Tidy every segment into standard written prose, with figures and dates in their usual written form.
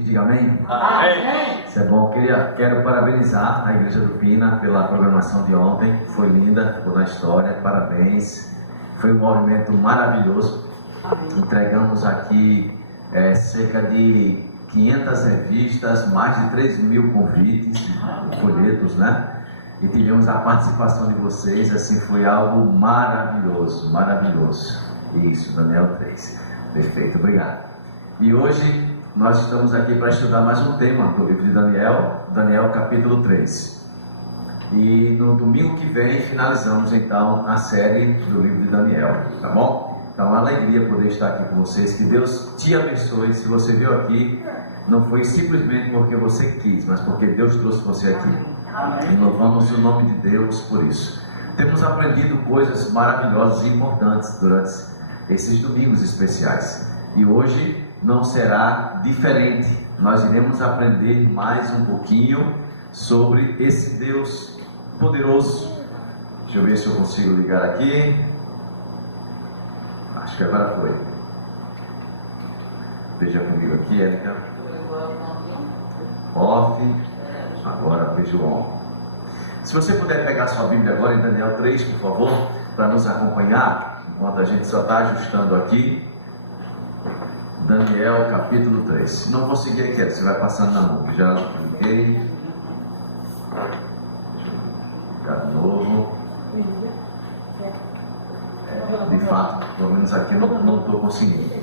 Diga amém? Amém. Isso é bom. Quero parabenizar a Igreja do Pina pela programação de ontem. Foi linda, ficou na história. Parabéns. Foi um movimento maravilhoso. Entregamos aqui cerca de 500 revistas, mais de 3.000 convites, folhetos, né? E tivemos a participação de vocês. Assim, foi algo maravilhoso, maravilhoso. Isso, Daniel 3. Perfeito, obrigado. E hoje nós estamos aqui para estudar mais um tema do livro de Daniel, Daniel capítulo 3. E no domingo que vem finalizamos então a série do livro de Daniel, tá bom? Então é uma alegria poder estar aqui com vocês, que Deus te abençoe. Se você veio aqui, não foi simplesmente porque você quis, mas porque Deus trouxe você aqui. E louvamos o nome de Deus por isso. Temos aprendido coisas maravilhosas e importantes durante esses domingos especiais. E hoje não será diferente. Nós iremos aprender mais um pouquinho sobre esse Deus poderoso. Deixa eu ver se eu consigo ligar aqui. Acho que agora foi. Veja comigo aqui, Érica. Off. Agora veja o on. Se você puder pegar sua Bíblia agora em Daniel 3, por favor, para nos acompanhar, enquanto a gente só está ajustando aqui. Daniel capítulo 3. Se não conseguir aqui, você vai passando na mão. Já cliquei. Deixa eu clicar de novo. De fato, pelo menos aqui eu não estou conseguindo.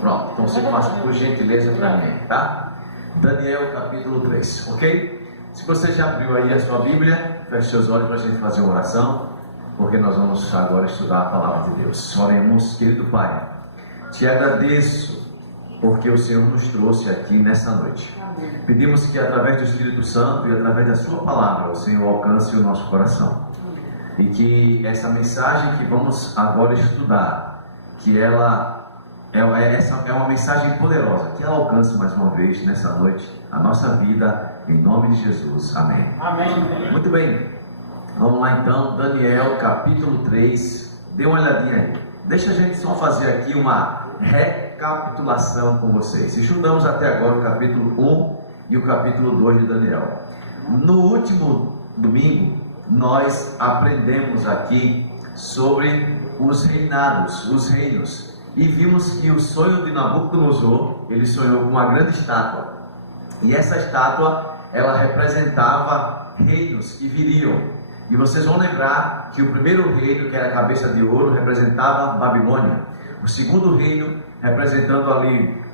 Pronto, então você passa por gentileza para mim, tá? Daniel capítulo 3, ok? Se você já abriu aí a sua Bíblia, feche seus olhos para a gente fazer uma oração, porque nós vamos agora estudar a palavra de Deus. Oremos, querido Pai. Te agradeço porque o Senhor nos trouxe aqui nessa noite. Pedimos que através do Espírito Santo e através da sua palavra o Senhor alcance o nosso coração. E que essa mensagem que vamos agora estudar, que ela é uma mensagem poderosa, que ela alcance mais uma vez nessa noite a nossa vida, em nome de Jesus. Amém. Amém. Muito bem. Vamos lá então, Daniel capítulo 3. Dê uma olhadinha aí. Deixa a gente só fazer aqui uma recapitulação com vocês. Estudamos até agora o capítulo 1 e o capítulo 2 de Daniel. No último domingo, nós aprendemos aqui sobre os reinados, os reinos. E vimos que o sonho de Nabucodonosor, ele sonhou com uma grande estátua. E essa estátua, ela representava reinos que viriam. E vocês vão lembrar que o primeiro reino, que era a cabeça de ouro, representava Babilônia. O segundo reino, representando ali,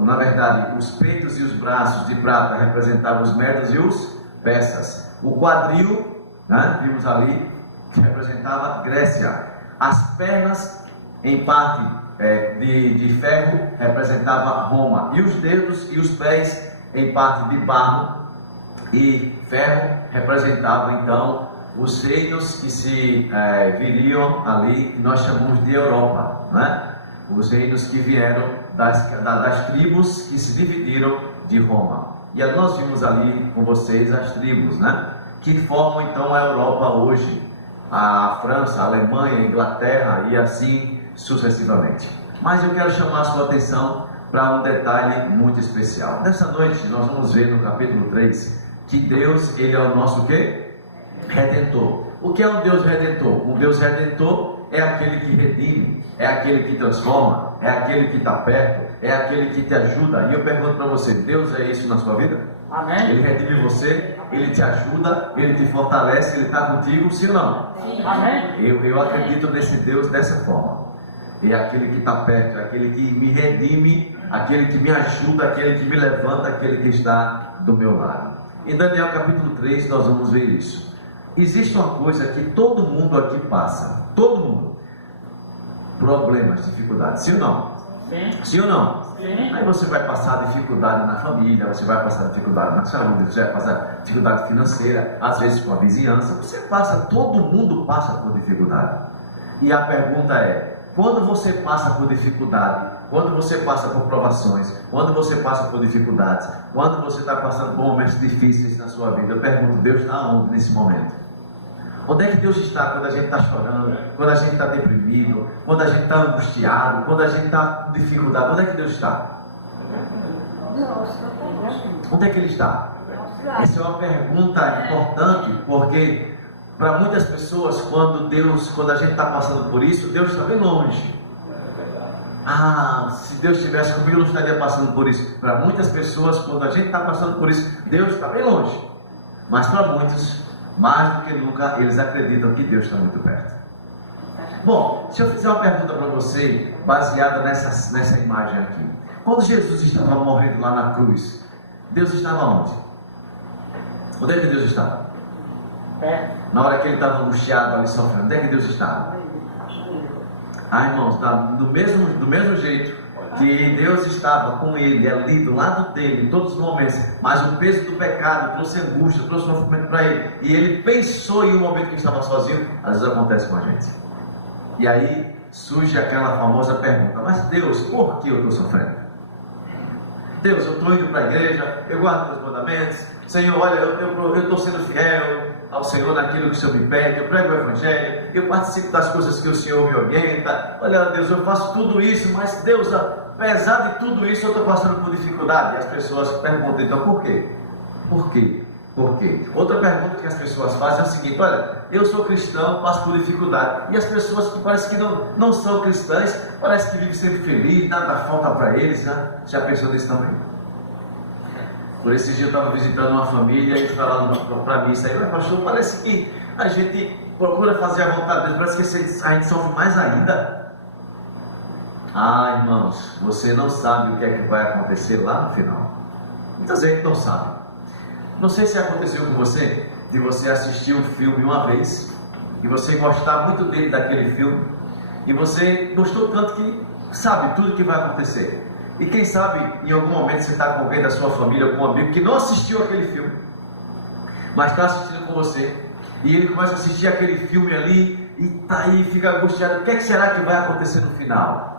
na verdade, os peitos e os braços de prata, representavam os medos e os persas. O quadril, né, vimos ali, que representava Grécia. As pernas, em parte de ferro, representava Roma. E os dedos e os pés, em parte de barro e ferro, representavam então os reinos que se viriam ali, que nós chamamos de Europa, né? Os reinos que vieram das tribos que se dividiram de Roma. E nós vimos ali com vocês as tribos, né? Que formam então a Europa hoje, a França, a Alemanha, a Inglaterra e assim sucessivamente. Mas eu quero chamar a sua atenção para um detalhe muito especial. Nessa noite nós vamos ver no capítulo 3 que Deus, ele é o nosso quê? Redentor. O que é um Deus redentor? Um Deus redentor é aquele que redime, é aquele que transforma, é aquele que está perto, é aquele que te ajuda. E eu pergunto para você, Deus é isso na sua vida? Amém. Ele redime você, ele te ajuda, ele te fortalece, ele está contigo, sim ou não? Sim. Amém. Eu acredito nesse Deus dessa forma. É aquele que está perto, é aquele que me redime, aquele que me ajuda, aquele que me levanta, aquele que está do meu lado. Em Daniel capítulo 3 nós vamos ver isso. Existe uma coisa que todo mundo aqui passa, todo mundo, problemas, dificuldades, sim ou não? Sim. Sim ou não? Sim. Aí você vai passar dificuldade na família, você vai passar dificuldade na saúde, você vai passar dificuldade financeira, às vezes com a vizinhança, você passa, todo mundo passa por dificuldade. E a pergunta é, quando você passa por dificuldade, quando você passa por provações, quando você passa por dificuldades, quando você está passando por momentos difíceis na sua vida, eu pergunto, Deus está onde nesse momento? Onde é que Deus está quando a gente está chorando, quando a gente está deprimido, quando a gente está angustiado, quando a gente está com dificuldade? Onde é que Deus está? Onde é que ele está? Essa é uma pergunta importante, porque para muitas pessoas, quando a gente está passando por isso, Deus está bem longe. Ah, se Deus estivesse comigo, eu não estaria passando por isso. Para muitas pessoas, quando a gente está passando por isso, Deus está bem longe. Mas para muitos, mais do que nunca, eles acreditam que Deus está muito perto. Bom, se eu fizer uma pergunta para você, baseada nessa imagem aqui. Quando Jesus estava morrendo lá na cruz, Deus estava onde? Onde é que Deus estava? Na hora que ele estava angustiado ali sofrendo, onde é que Deus estava? Irmãos, do mesmo jeito que Deus estava com ele, ali do lado dele, em todos os momentos, mas o peso do pecado trouxe angústia, trouxe sofrimento para ele, e ele pensou em um momento que estava sozinho. Às vezes acontece com a gente. E aí surge aquela famosa pergunta: mas Deus, por que eu estou sofrendo? Deus, eu estou indo para a igreja, eu guardo os mandamentos, Senhor, olha, eu estou sendo fiel ao Senhor naquilo que o Senhor me pede, eu prego o Evangelho, eu participo das coisas que o Senhor me orienta. Olha, Deus, eu faço tudo isso, mas Deus, apesar de tudo isso, eu estou passando por dificuldade. E as pessoas perguntam, então, por quê? Por quê? Por quê? Outra pergunta que as pessoas fazem é a seguinte: olha, eu sou cristão, passo por dificuldade. E as pessoas que parece que não são cristãs, parece que vivem sempre felizes, nada falta para eles, né? Já pensou nisso também? Por esse dia eu estava visitando uma família e eles falaram para mim isso aí: mas pastor, parece que a gente procura fazer a vontade de Deus, parece que a gente sofre mais ainda. Ah, irmãos, você não sabe o que é que vai acontecer lá no final. Muitas vezes não sabe. Não sei se aconteceu com você, de você assistir um filme uma vez, e você gostar muito dele, daquele filme, e você gostou tanto que sabe tudo o que vai acontecer. E quem sabe, em algum momento você está com alguém da sua família, com um amigo que não assistiu aquele filme, mas está assistindo com você, e ele começa a assistir aquele filme ali, e tá aí, fica angustiado: o que é que será que vai acontecer no final?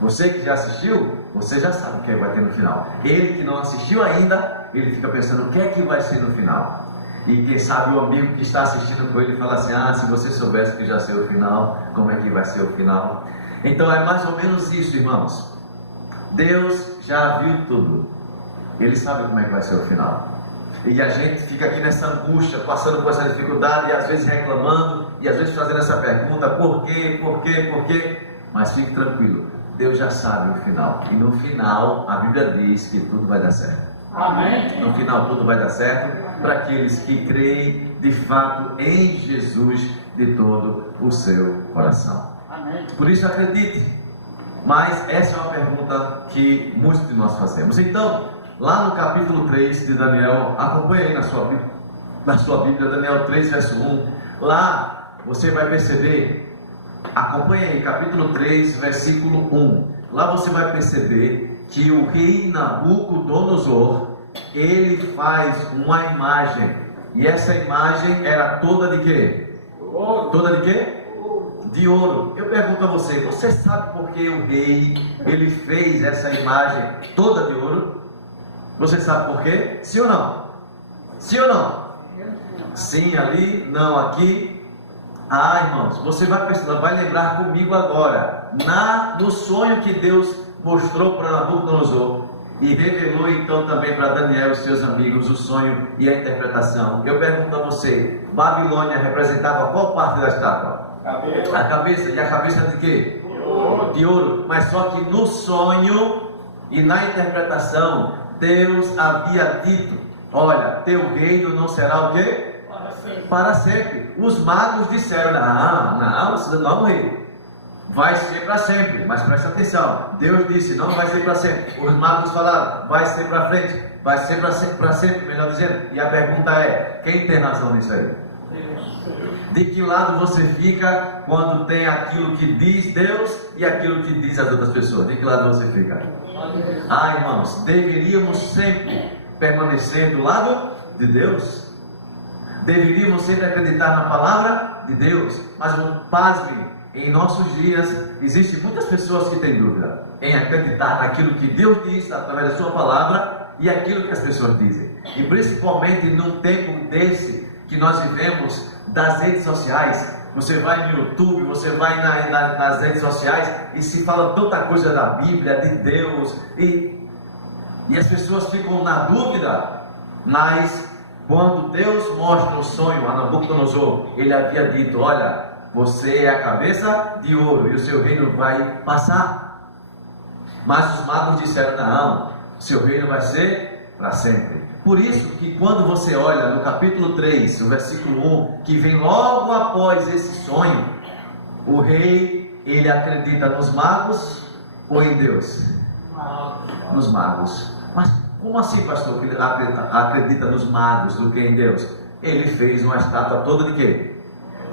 Você que já assistiu, você já sabe o que vai ter no final. Ele que não assistiu ainda, ele fica pensando o que é que vai ser no final. E quem sabe o amigo que está assistindo com ele fala assim: ah, se você soubesse que já sei o final, como é que vai ser o final? Então é mais ou menos isso, irmãos. Deus já viu tudo. Ele sabe como é que vai ser o final. E a gente fica aqui nessa angústia, passando por essa dificuldade, e às vezes reclamando, e às vezes fazendo essa pergunta: por quê, por quê, por quê? Mas fique tranquilo, Deus já sabe o final. E no final, a Bíblia diz que tudo vai dar certo. Amém. No final tudo vai dar certo para aqueles que creem de fato em Jesus de todo o seu coração. Amém. Por isso acredite. Mas essa é uma pergunta que muitos de nós fazemos. Então, lá no capítulo 3 de Daniel, acompanhe aí na sua Bíblia, Daniel 3, verso 1. Lá você vai perceber, acompanhe aí, capítulo 3, versículo 1. Lá você vai perceber que o rei Nabucodonosor, ele faz uma imagem. E essa imagem era toda de quê? Toda de quê? De ouro. Eu pergunto a você: você sabe por que o rei, ele fez essa imagem toda de ouro? Você sabe por quê? Sim ou não? Sim ou não? Sim ali, não aqui. Ah, irmãos, você vai lembrar comigo agora, no sonho que Deus mostrou para Nabucodonosor e revelou então também para Daniel e seus amigos o sonho e a interpretação. Eu pergunto a você: Babilônia representava qual parte da estátua? A cabeça. E a cabeça de quê? De ouro. Mas só que no sonho e na interpretação, Deus havia dito: olha, teu reino não será o quê? Para sempre. Os magos disseram: não, rei, vai ser para sempre. Mas presta atenção, Deus disse: não vai ser para sempre. Os magos falaram: vai ser para frente, vai ser para sempre, melhor dizendo. E a pergunta é: quem tem razão nisso aí? De que lado você fica quando tem aquilo que diz Deus e aquilo que diz as outras pessoas? De que lado você fica? Ah, irmãos, deveríamos sempre permanecer do lado de Deus. Deveríamos sempre acreditar na palavra de Deus. Mas pasme, em nossos dias existem muitas pessoas que têm dúvida em acreditar naquilo que Deus diz através da sua palavra e aquilo que as pessoas dizem. E principalmente num tempo desse que nós vivemos, das redes sociais. Você vai no YouTube, você vai nas redes sociais e se fala tanta coisa da Bíblia, de Deus, e E as pessoas ficam na dúvida, mas quando Deus mostra o sonho a Nabucodonosor, ele havia dito: olha, você é a cabeça de ouro e o seu reino vai passar. Mas os magos disseram: não, seu reino vai ser para sempre. Por isso que quando você olha no capítulo 3, o versículo 1, que vem logo após esse sonho, o rei, ele acredita nos magos ou em Deus? Nos magos. Mas como assim, pastor, que ele acredita nos magos do que em Deus? Ele fez uma estátua toda de quê?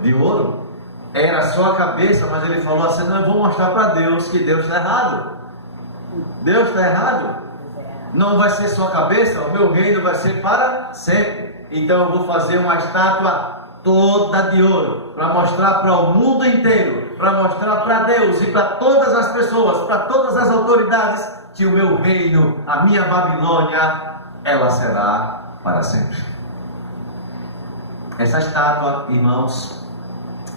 De ouro. Era só a cabeça, mas ele falou assim: não, eu vou mostrar para Deus que Deus está errado. Deus está errado. Não vai ser só a cabeça, o meu reino vai ser para sempre. Então eu vou fazer uma estátua toda de ouro, para mostrar para o mundo inteiro, para mostrar para Deus e para todas as pessoas, para todas as autoridades, que o meu reino, a minha Babilônia, ela será para sempre. Essa estátua, irmãos,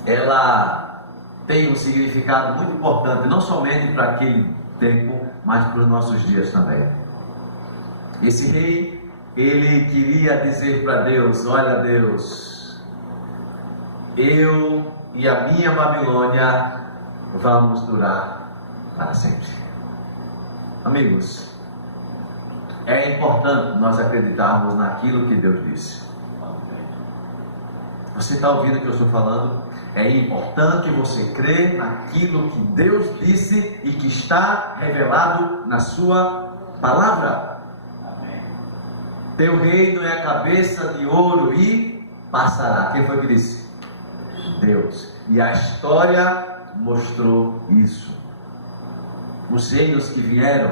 ela tem um significado muito importante, não somente para aquele tempo, mas para os nossos dias também. Esse rei, ele queria dizer para Deus: olha, Deus, eu e a minha Babilônia vamos durar para sempre. Amigos, é importante nós acreditarmos naquilo que Deus disse. Você está ouvindo o que eu estou falando? É importante você crer naquilo que Deus disse e que está revelado na sua palavra. Teu reino é a cabeça de ouro e passará. Quem foi que disse? Deus. E a história mostrou isso. Os reinos que vieram,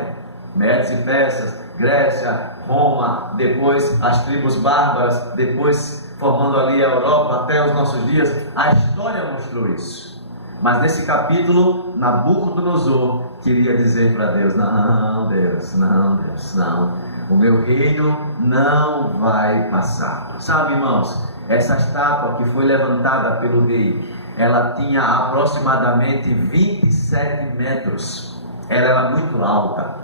Medes e Persas, Grécia, Roma, depois as tribos bárbaras, depois formando ali a Europa até os nossos dias, a história mostrou isso. Mas nesse capítulo, Nabucodonosor queria dizer para Deus: não, Deus, não, Deus, não. O meu reino não vai passar. Sabe, irmãos, essa estátua que foi levantada pelo rei, ela tinha aproximadamente 27 metros. Ela era muito alta,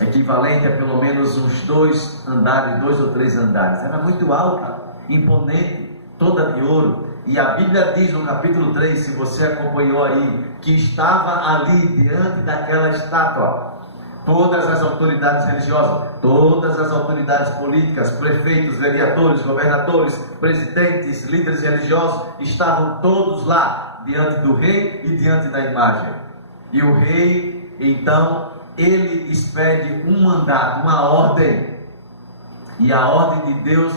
equivalente a pelo menos uns 2 ou 3 andares. Era muito alta, imponente, toda de ouro. E a Bíblia diz no capítulo 3, se você acompanhou aí, que estava ali diante daquela estátua todas as autoridades religiosas, todas as autoridades políticas, prefeitos, vereadores, governadores, presidentes, líderes religiosos, estavam todos lá diante do rei e diante da imagem. E o rei, então, ele expede um mandato, uma ordem. E a ordem de Deus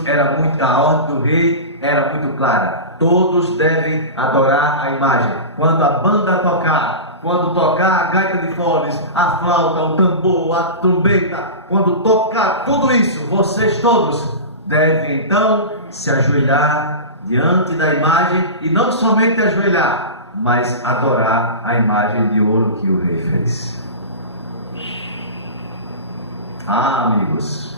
a ordem do rei era muito clara: todos devem adorar a imagem. Quando a banda tocar, quando tocar a gaita de foles, a flauta, o tambor, a trombeta, quando tocar tudo isso, vocês todos devem então se ajoelhar diante da imagem, e não somente ajoelhar, mas adorar a imagem de ouro que o rei fez. Amigos,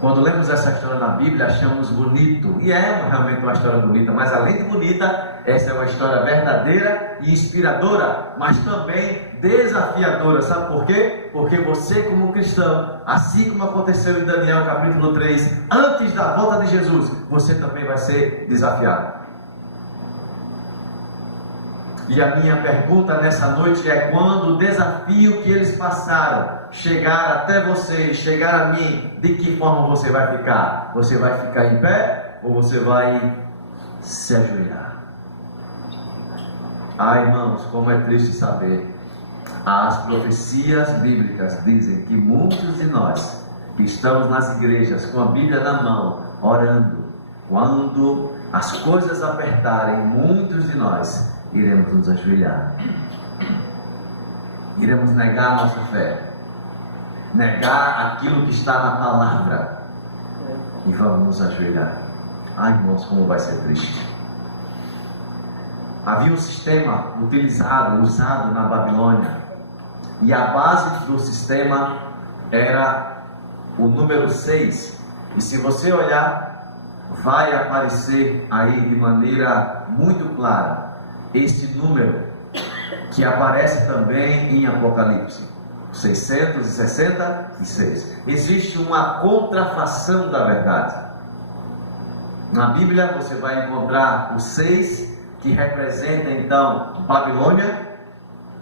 quando lemos essa história na Bíblia, achamos bonito, e é realmente uma história bonita, mas além de bonita, essa é uma história verdadeira e inspiradora, mas também desafiadora. Sabe por quê? Porque você, como cristão, assim como aconteceu em Daniel capítulo 3, antes da volta de Jesus, você também vai ser desafiado. E a minha pergunta nessa noite é: quando o desafio que eles passaram chegar até você, chegar a mim, de que forma você vai ficar? Você vai ficar em pé ou você vai se ajoelhar? Irmãos, como é triste saber. As profecias bíblicas dizem que muitos de nós que estamos nas igrejas com a Bíblia na mão, orando, quando as coisas apertarem, muitos de nós iremos nos ajoelhar, iremos negar a nossa fé, negar aquilo que está na palavra, e vamos nos ajoelhar. Irmãos, como vai ser triste. Havia um sistema usado na Babilônia, e a base do sistema era o número 6, e se você olhar, vai aparecer aí de maneira muito clara esse número, que aparece também em Apocalipse. 666. Existe uma contrafação da verdade. Na Bíblia você vai encontrar o 6, que representa então Babilônia,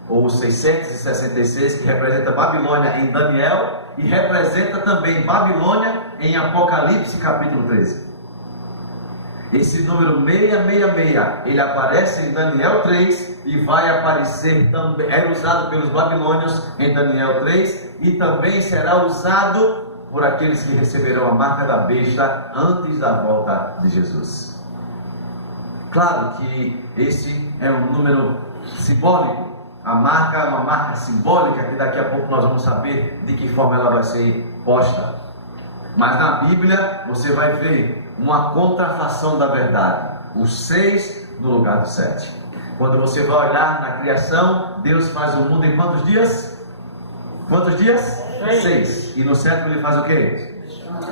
ou 666, que representa Babilônia em Daniel, e representa também Babilônia em Apocalipse capítulo 13. Esse número 666, ele aparece em Daniel 3 e vai aparecer também, era usado pelos babilônios em Daniel 3 e também será usado por aqueles que receberão a marca da besta antes da volta de Jesus. Claro que esse é um número simbólico. A marca é uma marca simbólica que daqui a pouco nós vamos saber de que forma ela vai ser posta. Mas na Bíblia você vai ver uma contrafação da verdade. O 6 no lugar do 7. Quando você vai olhar na criação, Deus faz o mundo em quantos dias? Quantos dias? 6. E no 7 ele faz o quê?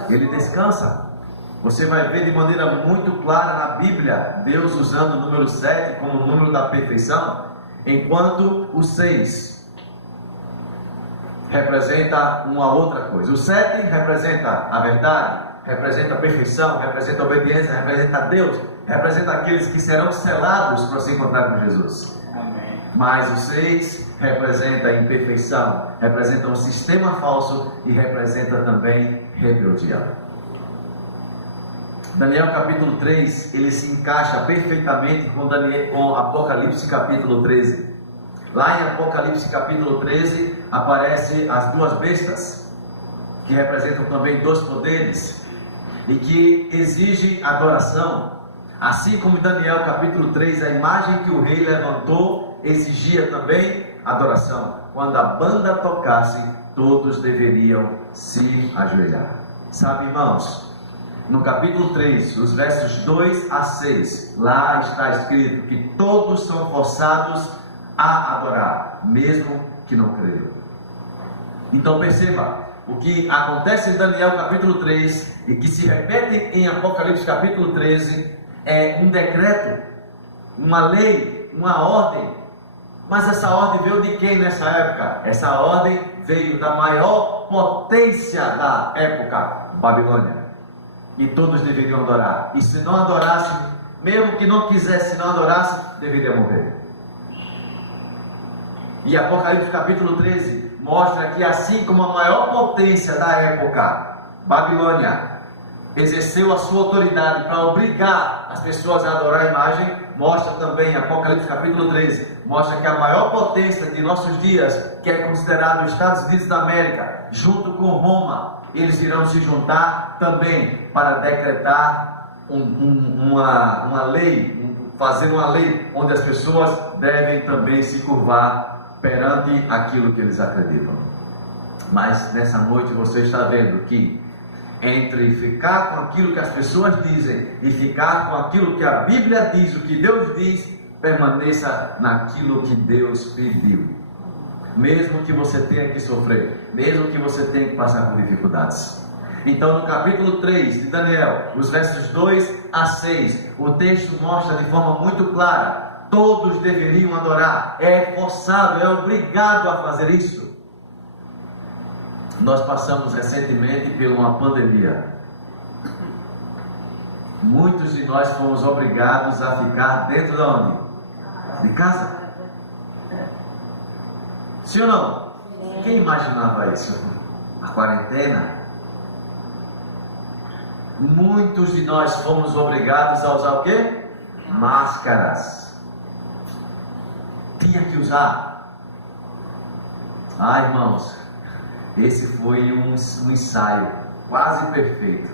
Ele descansa. Você vai ver de maneira muito clara na Bíblia Deus usando o número 7 como o número da perfeição, enquanto o 6 representa uma outra coisa. O 7 representa a verdade, representa a perfeição, representa a obediência, representa Deus, representa aqueles que serão selados para se encontrar com Jesus. Amém. Mas o 6 representa a imperfeição, representa um sistema falso e representa também rebeldia. Daniel capítulo 3, ele se encaixa perfeitamente com Apocalipse capítulo 13. Lá em Apocalipse capítulo 13 aparecem as duas bestas, que representam também dois poderes e que exigem adoração. Assim como em Daniel capítulo 3, a imagem que o rei levantou exigia também adoração. Quando a banda tocasse, todos deveriam se ajoelhar. Sabe, irmãos, no capítulo 3, os versos 2 a 6, lá está escrito que todos são forçados a adorar, mesmo que não creiam. Então perceba, o que acontece em Daniel capítulo 3 e que se repete em Apocalipse capítulo 13 é um decreto, uma lei, uma ordem. Mas essa ordem veio de quem nessa época? Essa ordem veio da maior potência da época, Babilônia. E todos deveriam adorar. E se não adorasse, mesmo que não quisesse, não adorasse, deveria morrer. E Apocalipse capítulo 13 mostra que assim como a maior potência da época, Babilônia, exerceu a sua autoridade para obrigar as pessoas a adorar a imagem, mostra também Apocalipse capítulo 13, mostra que a maior potência de nossos dias, que é considerado os Estados Unidos da América, junto com Roma, eles irão se juntar também para decretar uma lei, fazer uma lei onde as pessoas devem também se curvar perante aquilo que eles acreditam. Mas nessa noite você está vendo que entre ficar com aquilo que as pessoas dizem e ficar com aquilo que a Bíblia diz, o que Deus diz, permaneça naquilo que Deus pediu. Mesmo que você tenha que sofrer, mesmo que você tenha que passar por dificuldades. Então no capítulo 3 de Daniel, os versos 2 a 6, o texto mostra de forma muito clara: todos deveriam adorar, é forçado, é obrigado a fazer isso. Nós passamos recentemente por uma pandemia. Muitos de nós fomos obrigados a ficar dentro de onde? De casa. Sim ou não? Quem imaginava isso? A quarentena? Muitos de nós fomos obrigados a usar o quê? Máscaras. Tinha que usar. Ah, irmãos, esse foi um ensaio quase perfeito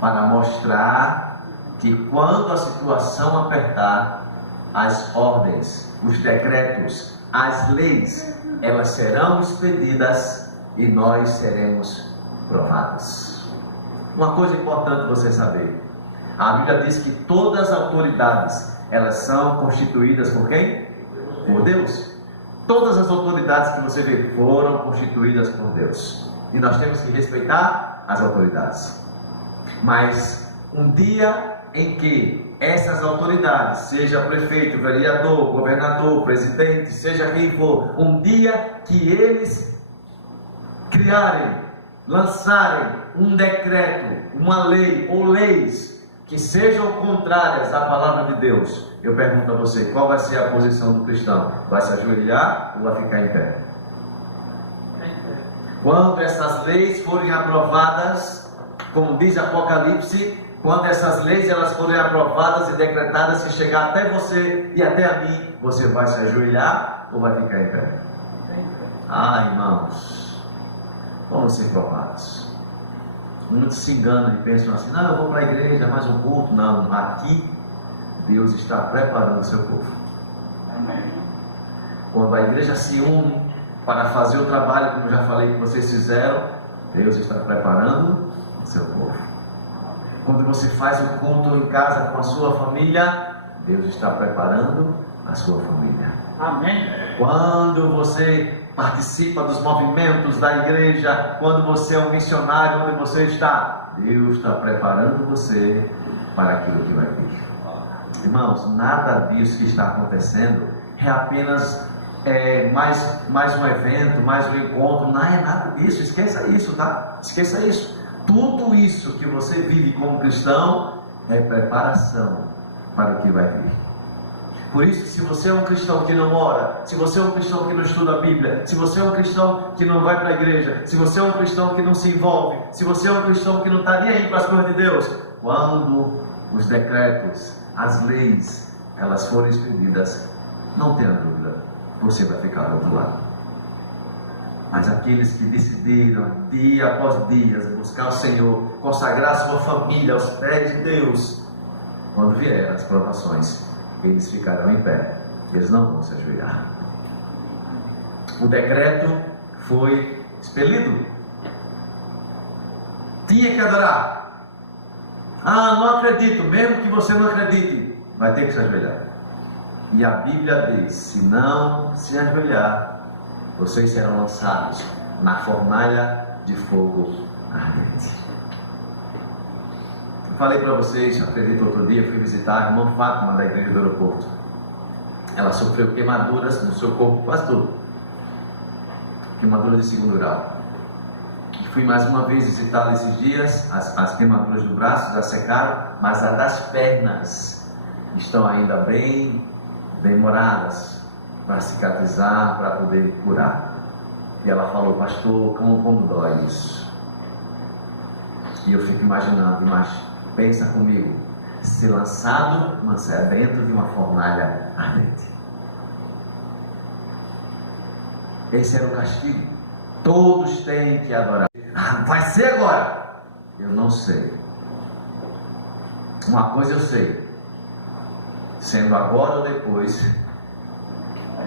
para mostrar que quando a situação apertar, as ordens, os decretos, as leis, elas serão expedidas e nós seremos provados. Uma coisa importante você saber: a Bíblia diz que todas as autoridades, elas são constituídas por quem? Por Deus. Todas as autoridades que você vê foram constituídas por Deus. E nós temos que respeitar as autoridades. Mas um dia em que essas autoridades, seja prefeito, vereador, governador, presidente, seja quem for, um dia que eles criarem, lançarem um decreto, uma lei ou leis que sejam contrárias à palavra de Deus, eu pergunto a você, qual vai ser a posição do cristão? Vai se ajoelhar ou vai ficar em pé? Quando essas leis forem aprovadas, como diz Apocalipse, quando essas leis elas forem aprovadas e decretadas, se chegar até você e até a mim, você vai se ajoelhar ou vai ficar em pé? Irmãos, vamos ser provados. Muitos se enganam e pensam assim, não, eu vou para a igreja, mais um culto. Não, aqui Deus está preparando o seu povo. Quando a igreja se une para fazer o trabalho, como eu já falei que vocês fizeram, Deus está preparando o seu povo. Quando você faz o culto em casa com a sua família, Deus está preparando a sua família. Amém. Quando você participa dos movimentos da igreja, quando você é um missionário onde você está, Deus está preparando você para aquilo que vai vir. Irmãos, nada disso que está acontecendo é apenas mais um evento, mais um encontro. Não é nada disso, esqueça isso, tá? Esqueça isso. Tudo isso que você vive como cristão é preparação para o que vai vir. Por isso, se você é um cristão que não ora, se você é um cristão que não estuda a Bíblia, se você é um cristão que não vai para a igreja, se você é um cristão que não se envolve, se você é um cristão que não está nem aí para as coisas de Deus, quando os decretos, as leis, elas forem expedidas, não tenha dúvida, você vai ficar do outro lado. Mas aqueles que decidiram, dia após dia, buscar o Senhor, consagrar sua família aos pés de Deus, quando vierem as provações, eles ficarão em pé, eles não vão se ajoelhar. O decreto foi expelido. Tinha que adorar. Não acredito, mesmo que você não acredite, vai ter que se ajoelhar. E a Bíblia diz, se não se ajoelhar, vocês serão lançados na fornalha de fogo ardente. Eu falei para vocês, acredito, outro dia, fui visitar a irmã Fátima da igreja do aeroporto. Ela sofreu queimaduras no seu corpo, quase todo. Queimaduras de 2º grau. Fui mais uma vez visitá-la esses dias. As queimaduras do braço já secaram, mas as das pernas estão ainda bem demoradas para cicatrizar, para poder curar. E ela falou, pastor, como dói isso? E eu fico imaginando, pensa comigo, ser lançado dentro de uma fornalha ardente. Esse era o castigo. Todos têm que adorar. Vai ser agora? Eu não sei. Uma coisa eu sei, sendo agora ou depois,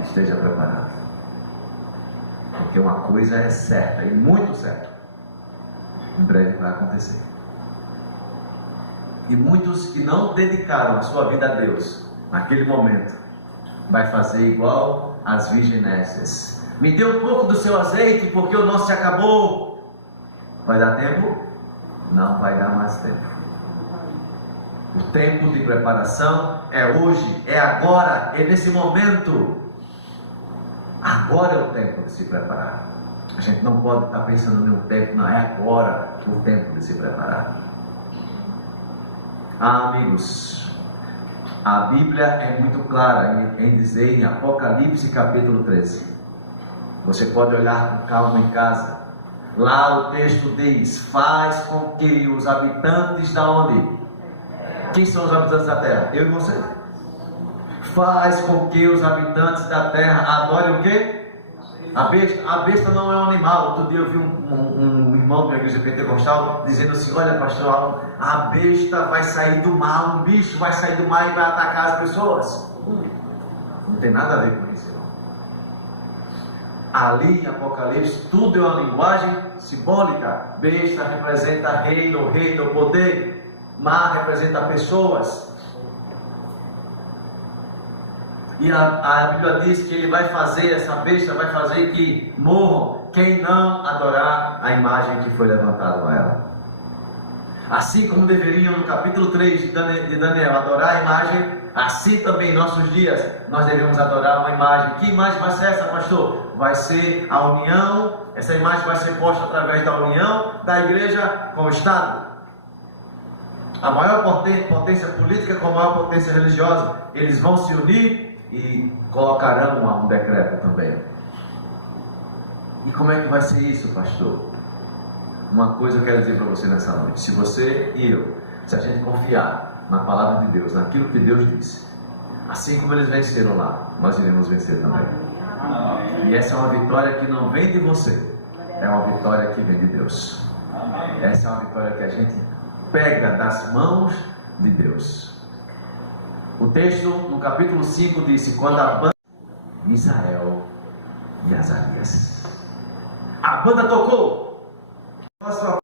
esteja preparado. Porque uma coisa é certa, e muito certa, em breve vai acontecer. E muitos que não dedicaram a sua vida a Deus, naquele momento, vai fazer igual as virginésias. Me dê um pouco do seu azeite, porque o nosso se acabou. Vai dar tempo? Não vai dar mais tempo. O tempo de preparação é hoje, é agora, é nesse momento. Agora é o tempo de se preparar. A gente não pode estar pensando no tempo, não, é agora o tempo de se preparar. Amigos, a Bíblia é muito clara em dizer em Apocalipse capítulo 13. Você pode olhar com calma em casa. Lá o texto diz, faz com que os habitantes da onde? Quem são os habitantes da terra? Eu e você. Faz com que os habitantes da terra adorem o quê? A besta. A besta não é um animal. Outro dia eu vi um irmão da igreja pentecostal dizendo assim, olha pastor, a besta vai sair do mal, um bicho vai sair do mal e vai atacar as pessoas. Não tem nada a ver com isso, irmão. Ali em Apocalipse tudo é uma linguagem simbólica. Besta representa reino, poder. Mar representa pessoas. E a Bíblia diz que ele vai fazer, essa besta vai fazer que morram quem não adorar a imagem que foi levantada a ela. Assim como deveriam no capítulo 3 de Daniel adorar a imagem, assim também em nossos dias nós devemos adorar uma imagem. Que imagem vai ser essa, pastor? Vai ser a união, essa imagem vai ser posta através da união da igreja com o Estado. A maior potência política com a maior potência religiosa, eles vão se unir e colocarão um decreto também. E como é que vai ser isso, pastor? Uma coisa eu quero dizer para você nessa noite: se você e eu, se a gente confiar na palavra de Deus, naquilo que Deus disse, assim como eles venceram lá, nós iremos vencer também. E essa é uma vitória que não vem de você, é uma vitória que vem de Deus. Essa é uma vitória que a gente pega das mãos de Deus. O texto no capítulo 5 disse: quando a banda Israel e Azarias, a banda tocou.